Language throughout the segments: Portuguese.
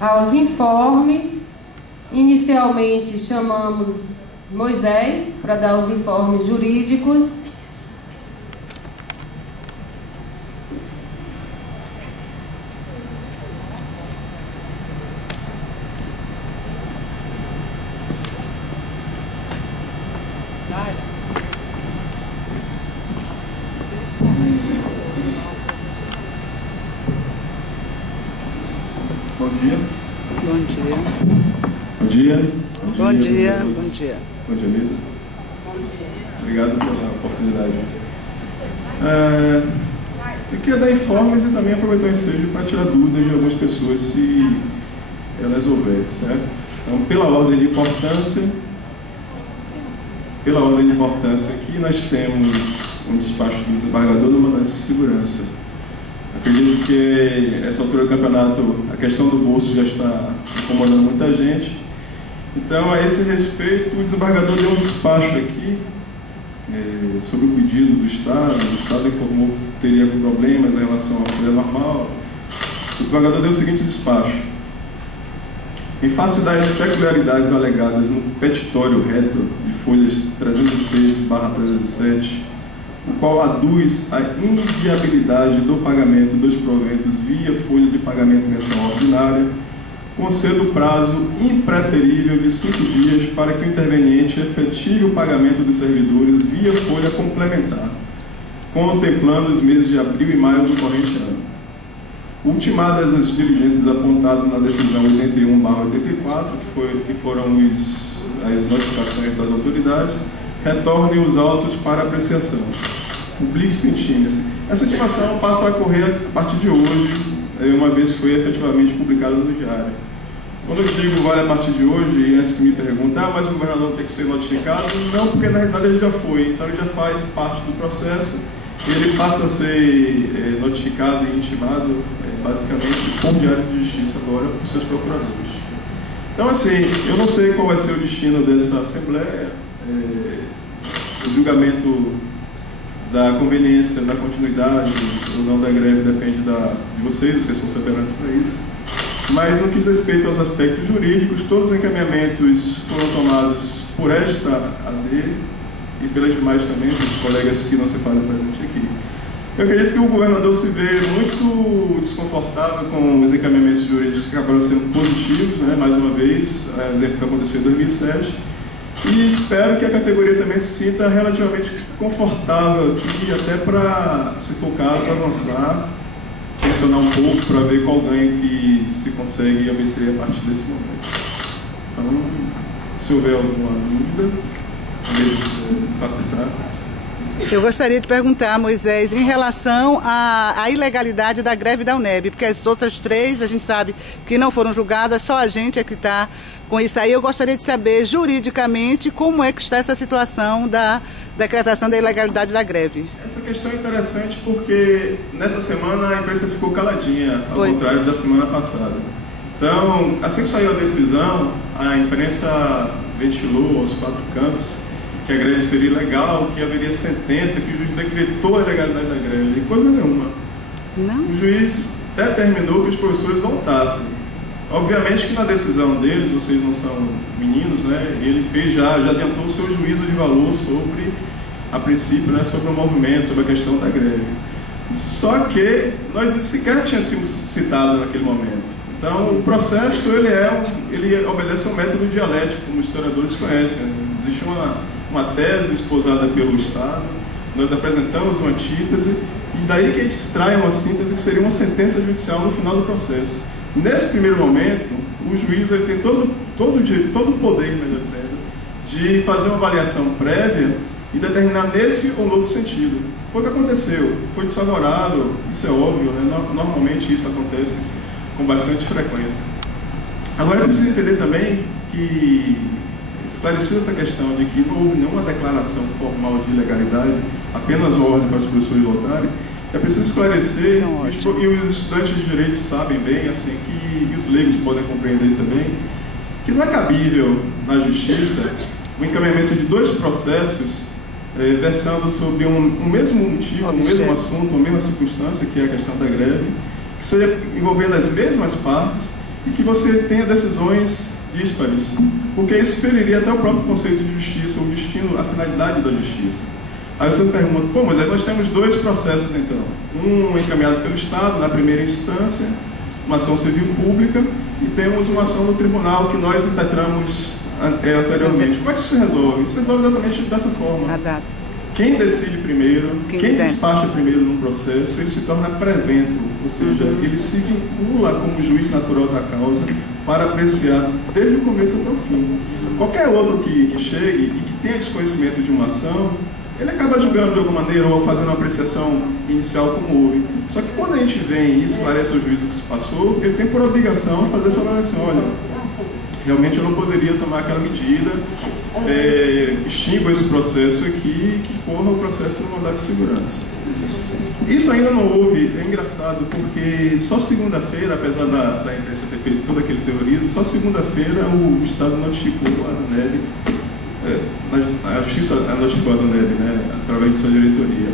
aos informes. Inicialmente chamamos Moisés para dar os informes jurídicos. Bom dia. Bom dia. Bom dia. Bom dia. Bom dia. Bom dia, Lisa. Obrigado pela oportunidade. Eu queria dar informes e também aproveitar o ensejo para tirar dúvidas de algumas pessoas, se elas houver, certo? Então, pela ordem de importância aqui, nós temos um despacho do desembargador do mandado de segurança. Acredito que essa altura do campeonato a questão do bolso já está incomodando muita gente. Então, a esse respeito, o desembargador deu um despacho aqui sobre o pedido do Estado. O Estado informou que teria problemas em relação ao poder normal. O desembargador deu o seguinte despacho: em face das peculiaridades alegadas no petitório reto de folhas 306/307, o qual aduz a inviabilidade do pagamento dos proventos via folha de pagamento mensal ordinária, concedo o prazo impreterível de 5 dias para que o interveniente efetive o pagamento dos servidores via folha complementar, contemplando os meses de abril e maio do corrente ano. Ultimadas as diligências apontadas na decisão 81/84, que foram as notificações das autoridades, retornem os autos para apreciação. Publique-se em time. Essa intimação passa a ocorrer a partir de hoje, uma vez que foi efetivamente publicada no Diário. Quando eu digo vale a partir de hoje, e antes que me perguntem, mas o governador tem que ser notificado, não, porque na realidade ele já foi, então ele já faz parte do processo, ele passa a ser notificado e intimado, basicamente, por Diário de Justiça agora, por seus procuradores. Então, assim, eu não sei qual vai ser o destino dessa Assembleia. O julgamento da conveniência, da continuidade ou não da greve depende de vocês são soberanos para isso. Mas no que diz respeito aos aspectos jurídicos, todos os encaminhamentos foram tomados por esta AD e pelas demais também, dos colegas que não se fazem presente aqui. Eu acredito que o governador se vê muito desconfortável com os encaminhamentos jurídicos que acabaram sendo positivos, né, mais uma vez, exemplo que aconteceu em 2007, e espero que a categoria também se sinta relativamente confortável aqui, até para, se for o caso, avançar, tensionar um pouco para ver qual ganho que se consegue obter a partir desse momento. Então, se houver alguma dúvida, eu gostaria de perguntar, Moisés, em relação à ilegalidade da greve da UNEB, porque as outras três a gente sabe que não foram julgadas, só a gente é que está com isso aí. Eu gostaria de saber, juridicamente, como é que está essa situação da decretação da ilegalidade da greve. Essa questão é interessante porque nessa semana a imprensa ficou caladinha, ao contrário da semana passada. Então, assim que saiu a decisão, a imprensa ventilou aos 4 cantos que a greve seria ilegal, que haveria sentença, que o juiz decretou a ilegalidade da greve. E coisa nenhuma. Não? O juiz determinou que os professores voltassem. Obviamente que na decisão deles, vocês não são meninos, né? Ele já adiantou o seu juízo de valor sobre, a princípio, né, sobre o movimento, sobre a questão da greve. Só que nós sequer tínhamos sido citados naquele momento. Então, o processo ele obedece a um método dialético, como os historiadores conhecem. Existe uma tese esposada pelo Estado, nós apresentamos uma antítese, e daí que a gente extrai uma síntese que seria uma sentença judicial no final do processo. Nesse primeiro momento, o juiz ele tem todo o poder, melhor dizendo, de fazer uma avaliação prévia e determinar nesse ou no outro sentido. Foi o que aconteceu, foi desfavorável, isso é óbvio, né? Normalmente isso acontece com bastante frequência. Agora, é preciso entender também que, esclarecida essa questão de que não houve nenhuma declaração formal de ilegalidade, apenas ordem para os professores voltarem, é preciso esclarecer, e os estudantes de direito sabem bem, assim, e os leigos podem compreender também, que não é cabível na justiça o encaminhamento de 2 processos versando sobre um mesmo motivo, um mesmo assunto, uma mesma circunstância, que é a questão da greve, que seja envolvendo as mesmas partes, e que você tenha decisões díspares, porque isso feriria até o próprio conceito de justiça, o destino, a finalidade da justiça. Aí você pergunta, pô, mas nós temos dois processos então, um encaminhado pelo Estado, na primeira instância, uma ação civil pública, e temos uma ação no tribunal que nós impetramos anteriormente. Como é que isso se resolve? Isso se resolve exatamente dessa forma. Quem decide primeiro, quem despacha primeiro num processo, ele se torna prevento, ou seja, ele se vincula como juiz natural da causa para apreciar desde o começo até o fim. Qualquer outro que chegue e que tenha desconhecimento de uma ação, ele acaba julgando de alguma maneira ou fazendo uma apreciação inicial como houve. Só que quando a gente vem e esclarece ao juiz o que se passou, ele tem por obrigação fazer essa avaliação. Olha, realmente eu não poderia tomar aquela medida, extingo esse processo aqui, que corra o processo no mandado de segurança. Isso ainda não houve, é engraçado, porque só segunda-feira, apesar da imprensa ter feito todo aquele terrorismo, só segunda-feira o Estado notificou a ANEB, a Justiça notificou a ANEB, né, através de sua diretoria.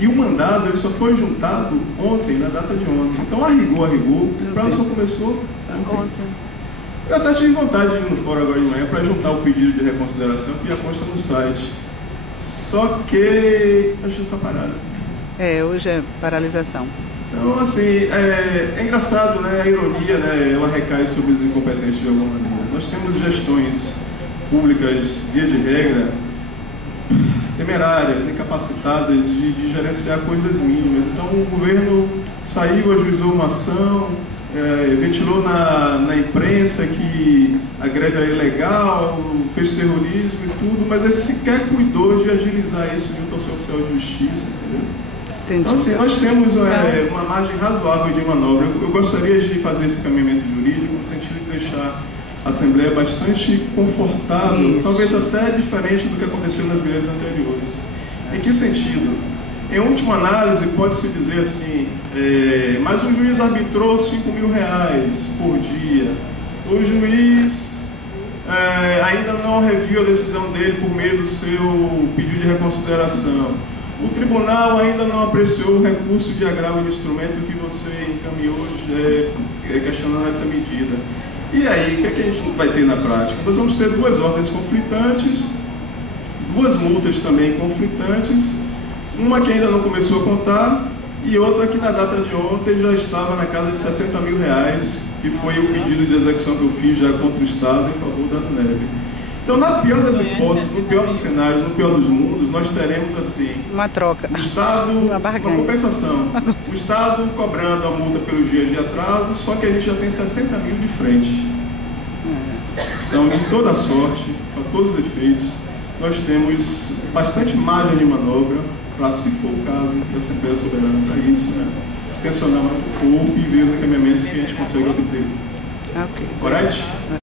E o mandado ele só foi juntado ontem, na data de ontem. Então, a rigor, o prazo só começou ontem. Eu até tive vontade de ir no fórum agora de manhã para juntar o pedido de reconsideração que já consta no site. Só que a gente está parado. Hoje é paralisação. Então, assim, é engraçado, né? A ironia, né? Ela recai sobre os incompetentes de alguma maneira. Nós temos gestões públicas, via de regra, temerárias, incapacitadas de gerenciar coisas mínimas. Então, o governo saiu, ajuizou uma ação, ventilou na imprensa que a greve era ilegal, fez terrorismo e tudo, mas ele sequer cuidou de agilizar isso junto ao seu oficial de justiça, entendeu? Entendi. Então, assim, nós temos uma margem razoável de manobra. Eu gostaria de fazer esse caminhamento jurídico no sentido de deixar a Assembleia bastante confortável, talvez até diferente do que aconteceu nas greves anteriores. Em que sentido? Em última análise, pode-se dizer assim, mas o juiz arbitrou R$5.000 por dia, o juiz ainda não reviu a decisão dele por meio do seu pedido de reconsideração, o tribunal ainda não apreciou o recurso de agravo de instrumento que você encaminhou questionando essa medida. E aí, o que a gente vai ter na prática? Nós vamos ter duas ordens conflitantes, duas multas também conflitantes, uma que ainda não começou a contar e outra que na data de ontem já estava na casa de R$60.000, que foi o pedido de execução que eu fiz já contra o Estado em favor da ANEB. Então, na pior das hipóteses, no pior dos cenários, no pior dos mundos, nós teremos assim... uma troca. O Estado, uma compensação. O Estado cobrando a multa pelos dias de atraso, só que a gente já tem 60 mil de frente. Então, de toda sorte, para todos os efeitos, nós temos bastante margem de manobra para, se for o caso, a Assembleia Soberana para isso, né? Tensionar mais um pouco e ver os encaminhamentos que a gente consegue obter. Ok. Correto?